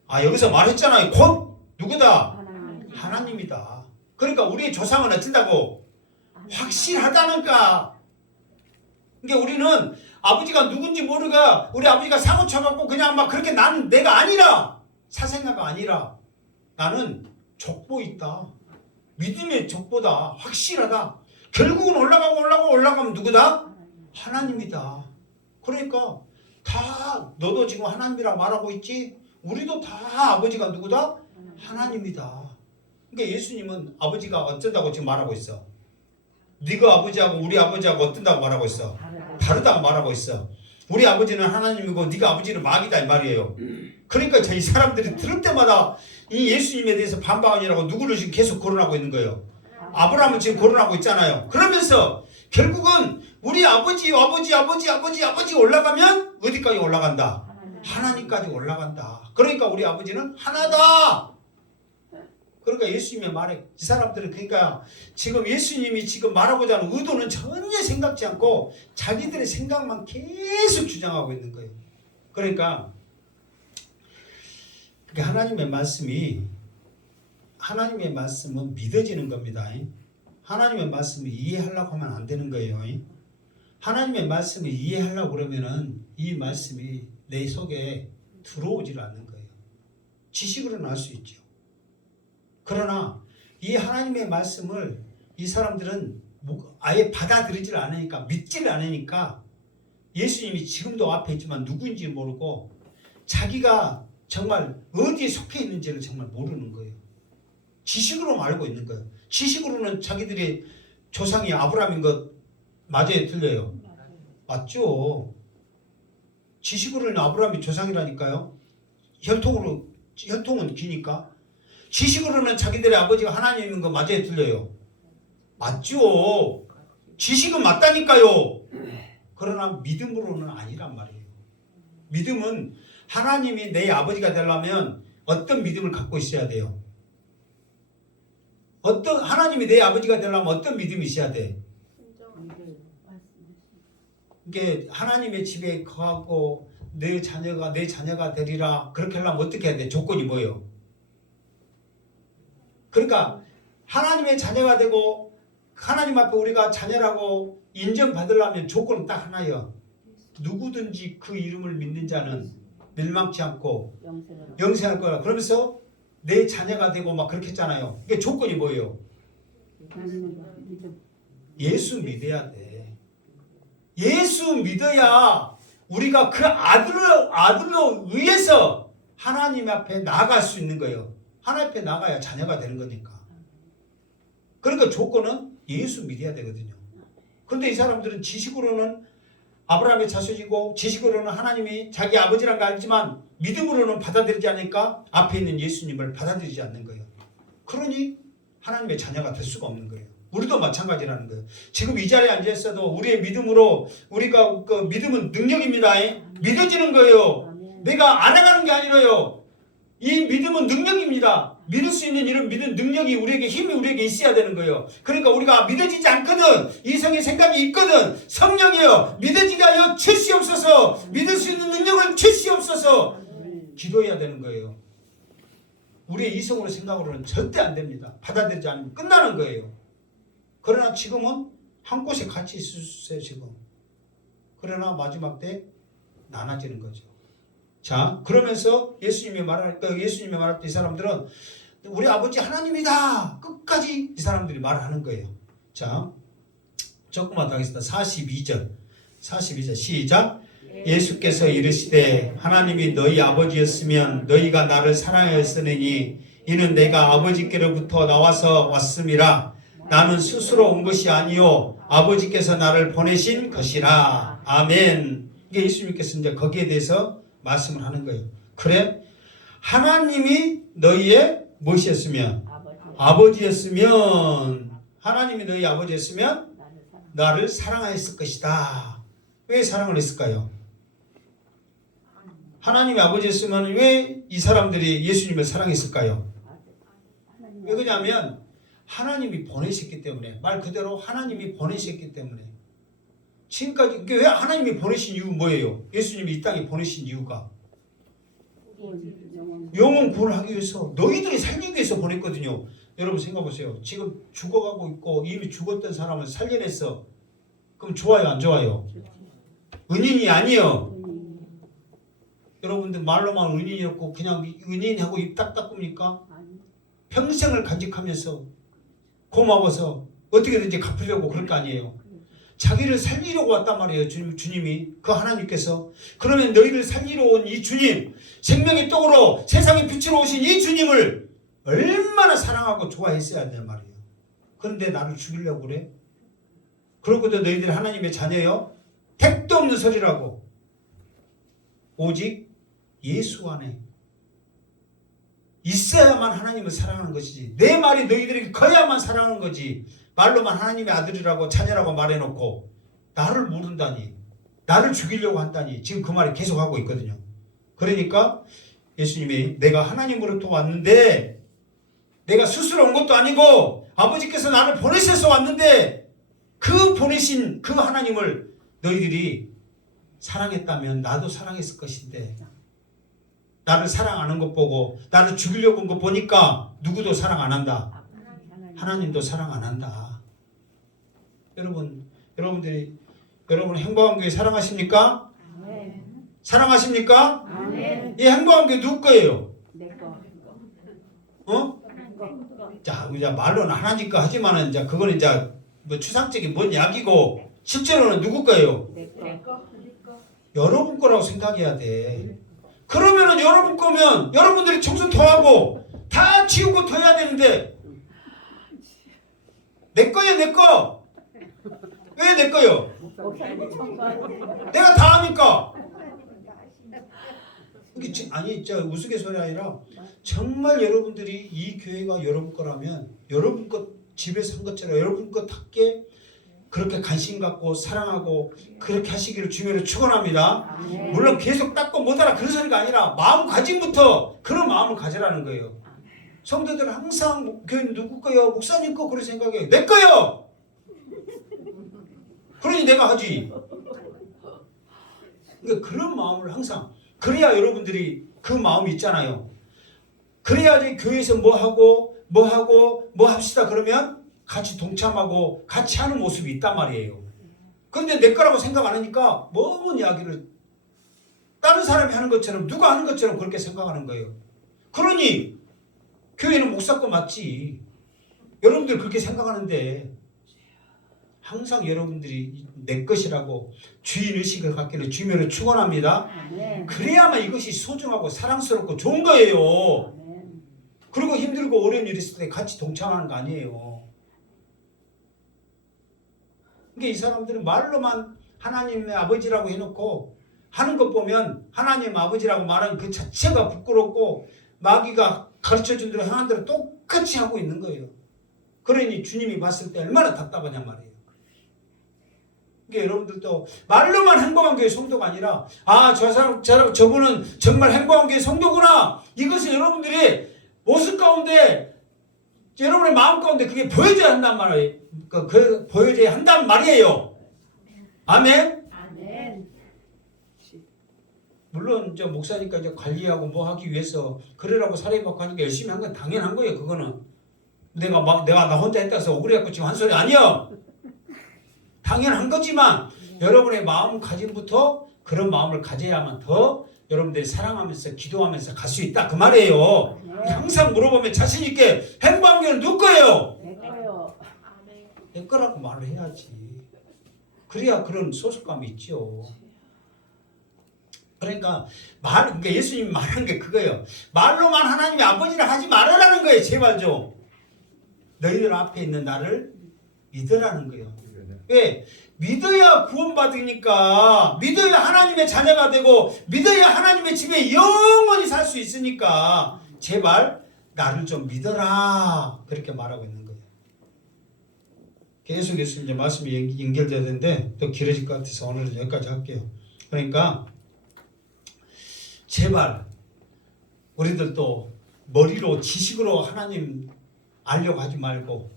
아 여기서 말했잖아요. 곧 누구다? 하나님이다. 그러니까 우리의 조상은 어쩐다고? 확실하다니까. 그러니까 우리는 아버지가 누군지 모르가 우리 아버지가 사고 쳐갖고 그냥 막 그렇게 나는 내가 아니라 사생아가 아니라 나는 족보 있다. 믿음의 족보다. 확실하다. 결국은 올라가면 누구다? 하나님이다. 그러니까 다 너도 지금 하나님이라고 말하고 있지? 우리도 다 아버지가 누구다? 하나님이다. 그러니까 예수님은 아버지가 어쩐다고 지금 말하고 있어? 네가 아버지하고 우리 아버지하고 어떤다고 말하고 있어? 다르다고 말하고 있어. 우리 아버지는 하나님이고 네가 아버지는 마귀다 이 말이에요. 그러니까 이 사람들이 들을 때마다 이 예수님에 대해서 반박하느라고 누구를 지금 계속 거론하고 있는 거예요. 아브라함은 지금 거론하고 있잖아요. 그러면서 결국은 우리 아버지 올라가면 어디까지 올라간다? 하나님까지 올라간다. 그러니까 우리 아버지는 하나다. 그러니까 예수님의 말에 이 사람들은 그러니까 지금 예수님이 지금 말하고자 하는 의도는 전혀 생각지 않고 자기들의 생각만 계속 주장하고 있는 거예요. 그러니까 하나님의 말씀은 믿어지는 겁니다. 하나님의 말씀을 이해하려고 하면 안 되는 거예요. 하나님의 말씀을 이해하려고 그러면은 이 말씀이 내 속에 들어오질 않는 거예요. 지식으로는 알 수 있죠. 그러나 이 하나님의 말씀을 이 사람들은 아예 받아들이질 않으니까, 믿지를 않으니까 예수님이 지금도 앞에 있지만 누구인지 모르고 자기가 정말 어디에 속해 있는지를 정말 모르는 거예요. 지식으로만 알고 있는 거예요. 지식으로는 자기들이 조상이 아브라함인 것 맞아요, 틀려요? 맞죠. 지식으로는 아브라함이 조상이라니까요. 혈통은 기니까. 지식으로는 자기들의 아버지가 하나님인 거 맞아요, 틀려요? 맞죠. 지식은 맞다니까요. 그러나 믿음으로는 아니란 말이에요. 믿음은 하나님이 내 아버지가 되려면 어떤 믿음을 갖고 있어야 돼요? 하나님이 내 아버지가 되려면 어떤 믿음이 있어야 돼? 이게 하나님의 집에 거하고 내 자녀가 되리라 그렇게 하려면 어떻게 해야 돼? 조건이 뭐예요? 그러니까 하나님의 자녀가 되고 하나님 앞에 우리가 자녀라고 인정받으려면 조건은 딱 하나예요. 누구든지 그 이름을 믿는 자는 멸망치 않고 영생할 거라. 그러면서 내 자녀가 되고 막 그렇게 했잖아요. 이게 조건이 뭐예요? 예수 믿어야 돼. 예수 믿어야 우리가 그 아들로 의해서 하나님 앞에 나아갈 수 있는 거예요. 하나님 앞에 나가야 자녀가 되는 거니까. 그러니까 조건은 예수 믿어야 되거든요. 그런데 이 사람들은 지식으로는 아브라함의 자손이고 지식으로는 하나님이 자기 아버지란 걸 알지만 믿음으로는 받아들이지 않으니까 앞에 있는 예수님을 받아들이지 않는 거예요. 그러니 하나님의 자녀가 될 수가 없는 거예요. 우리도 마찬가지라는 거예요. 지금 이 자리에 앉아 있어도 우리의 믿음으로 우리가 그 믿음은 능력입니다. 믿어지는 거예요. 내가 알아가는 게 아니라요. 이 믿음은 능력입니다. 믿을 수 있는 이런 믿음 능력이 힘이 우리에게 있어야 되는 거예요. 그러니까 우리가 믿어지지 않거든. 이성의 생각이 있거든. 성령이요. 믿어지게 하여 주시옵소서. 믿을 수 있는 능력을 주시옵소서. 기도해야 되는 거예요. 우리의 이성으로 생각으로는 절대 안 됩니다. 받아들이지 않으면 끝나는 거예요. 그러나 지금은 한 곳에 같이 있을 수 있어요. 지금. 그러나 마지막 때 나눠지는 거죠. 자, 그러면서 예수님이 말할 때 이 사람들은 우리 아버지 하나님이다. 끝까지 이 사람들이 말을 하는 거예요. 자, 조금만 더 하겠습니다. 42절 시작. 예수께서 이르시되 하나님이 너희 아버지였으면 너희가 나를 사랑하였으니 이는 내가 아버지께로부터 나와서 왔음이라. 나는 스스로 온 것이 아니요 아버지께서 나를 보내신 것이라. 아멘. 이게 예수님께서 이제 거기에 대해서 말씀을 하는 거예요. 그래? 하나님이 너희의 무엇이었으면? 아버지였으면 하나님이 너희 아버지였으면 나를 사랑하였을 것이다. 왜 사랑을 했을까요? 하나님이 아버지였으면 왜 이 사람들이 예수님을 사랑했을까요? 왜 그러냐면 하나님이 보내셨기 때문에, 말 그대로 하나님이 보내셨기 때문에. 지금까지 왜 하나님이 보내신 이유 뭐예요? 예수님이 이 땅에 보내신 이유가 영혼 구원을 하기 위해서, 너희들이 살리기 위해서 보냈거든요. 여러분 생각해보세요. 지금 죽어가고 있고 이미 죽었던 사람을 살려냈어. 그럼 좋아요, 안 좋아요? 은인이 아니요. 여러분들 말로만 은인이었고 그냥 은인하고 입 딱 닦습니까? 평생을 간직하면서 고마워서 어떻게든지 갚으려고 그럴 거 아니에요. 자기를 살리려고 왔단 말이에요. 주님이. 그 하나님께서. 그러면 너희를 살리러 온 이 주님, 생명의 떡으로 세상의 빛으로 오신 이 주님을 얼마나 사랑하고 좋아했어야 하냐 말이에요. 그런데 나를 죽이려고 그래? 그러고도 너희들 하나님의 자녀요? 택도 없는 소리라고. 오직 예수 안에 있어야만 하나님을 사랑하는 것이지. 내 말이 너희들에게 커야만 사랑하는 거지. 말로만 하나님의 아들이라고 자녀라고 말해놓고 나를 모른다니, 나를 죽이려고 한다니, 지금 그 말이 계속하고 있거든요. 그러니까 예수님이 내가 하나님으로부터 왔는데 내가 스스로 온 것도 아니고 아버지께서 나를 보내셔서 왔는데 그 보내신 그 하나님을 너희들이 사랑했다면 나도 사랑했을 것인데 나를 사랑하는 것 보고 나를 죽이려고 온 거 보니까 누구도 사랑 안 한다. 하나님도 사랑 안 한다. 여러분들이 여러분 행복한 교회 사랑하십니까? 아멘. 사랑하십니까? 아멘. 이 행복한 교회 누구 거예요? 내 거. 어? 자, 이제 말로는 하나님 거 하지만은 이제 그거는 이제 뭐 추상적인 뭔 약이고 실제로는 누구 거예요? 내 거. 여러분 거라고 생각해야 돼. 그러면은 여러분 거면 여러분들이 청소 더 하고 다 치우고 더 해야 되는데 내 거예요, 내 거. 왜 내 거요? 목사님 청소하고. 내가 다 하니까. 이게 아니, 저 우스갯소리 아니라 정말 여러분들이 이 교회가 여러분 거라면 여러분 것 집에서 한 것처럼 여러분 것 함께 그렇게 관심 갖고 사랑하고 그렇게 하시기를 주님으로 축원합니다. 아멘. 물론 계속 닦고 못하라 그런 소리가 아니라 마음가짐부터 그런 마음을 가지라는 거예요. 성도들은 항상 교회는 누구 거요? 목사님 거 그렇게 생각해요. 내 거요. 그러니 내가 하지. 그러니까 그런 마음을 항상 그래야 여러분들이 그 마음이 있잖아요. 그래야지 교회에서 뭐 합시다 그러면 같이 동참하고 같이 하는 모습이 있단 말이에요. 그런데 내 거라고 생각 안 하니까 먼 이야기를 다른 사람이 하는 것처럼 누가 하는 것처럼 그렇게 생각하는 거예요. 그러니 교회는 목사 거 맞지. 여러분들 그렇게 생각하는데 항상 여러분들이 내 것이라고 주인의식을 갖기를 주님으로 축원합니다. 아멘. 그래야만 이것이 소중하고 사랑스럽고 좋은 거예요. 아멘. 그리고 힘들고 어려운 일이 있을 때 같이 동참하는 거 아니에요. 그러니까 이 사람들은 말로만 하나님의 아버지라고 해놓고 하는 것 보면 하나님 아버지라고 말하는 그 자체가 부끄럽고 마귀가 가르쳐준 대로 행한 대로 똑같이 하고 있는 거예요. 그러니 주님이 봤을 때 얼마나 답답하냔 말이에요. 그러니까 여러분들도 말로만 행복한 교회 성도가 아니라 저분은 정말 행복한 교회 성도구나. 이것을 여러분들이 모습 가운데 여러분의 마음 가운데 그게 보여져야 한단 말이에요. 보여져야 한단 말이에요. 아멘. 아멘. 물론 저 목사니까 이제 관리하고 뭐 하기 위해서 그러라고 사례받고 하니까 열심히 한 건 당연한 거예요. 그거는 내가 나 혼자 했다 해서 억울해갖고 지금 한 소리 아니야. 당연한 거지만 여러분의 마음가짐부터 그런 마음을 가져야만 더 여러분들이 사랑하면서 기도하면서 갈 수 있다 그 말이에요. 항상 물어보면 자신 있게 행복한 교회는 누구 거예요? 내 거요. 내 거라고 말을 해야지. 그래야 그런 소속감이 있죠. 그러니까 예수님이 말한 게 그거예요. 말로만 하나님의 아버지를 하지 말으라는 거예요. 제발 좀. 너희들 앞에 있는 나를 믿으라는 거예요. 왜? 믿어야 구원받으니까, 믿어야 하나님의 자녀가 되고, 믿어야 하나님의 집에 영원히 살 수 있으니까 제발 나를 좀 믿어라. 그렇게 말하고 있는 거예요. 계속 이제 말씀이 연결돼야 되는데 또 길어질 것 같아서 오늘은 여기까지 할게요. 그러니까 제발 우리들도 머리로 지식으로 하나님 알려고 하지 말고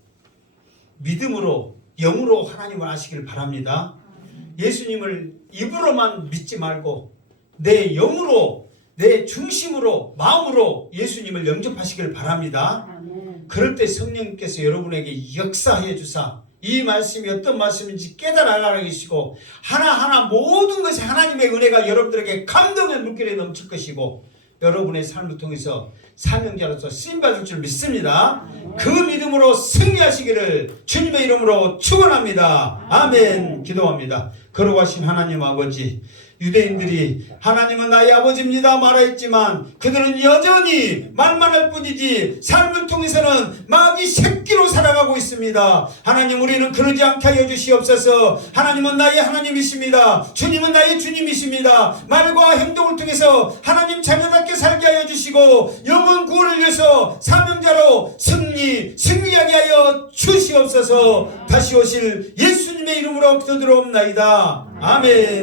믿음으로 영으로 하나님을 아시길 바랍니다. 예수님을 입으로만 믿지 말고 내 영으로 내 중심으로 마음으로 예수님을 영접하시길 바랍니다. 아멘. 그럴 때 성령님께서 여러분에게 역사해 주사 이 말씀이 어떤 말씀인지 깨달아가게 하시고 하나하나 모든 것이 하나님의 은혜가 여러분들에게 감동의 물결에 넘칠 것이고 여러분의 삶을 통해서 사명자로서 쓰임받을 줄 믿습니다. 그 믿음으로 승리하시기를 주님의 이름으로 축원합니다. 아멘. 기도합니다. 거룩하신 하나님 아버지, 유대인들이 하나님은 나의 아버지입니다 말하였지만 그들은 여전히 말만 할 뿐이지 삶을 통해서는 마귀 새끼로 살아가고 있습니다. 하나님, 우리는 그러지 않게 하여 주시옵소서. 하나님은 나의 하나님이십니다. 주님은 나의 주님이십니다. 말과 행동을 통해서 하나님 자녀답게 살게 하여 주시고 영혼 구원을 위해서 사명자로 승리하게 하여 주시옵소서. 다시 오실 예수님의 이름으로 기도드리옵나이다. 아멘.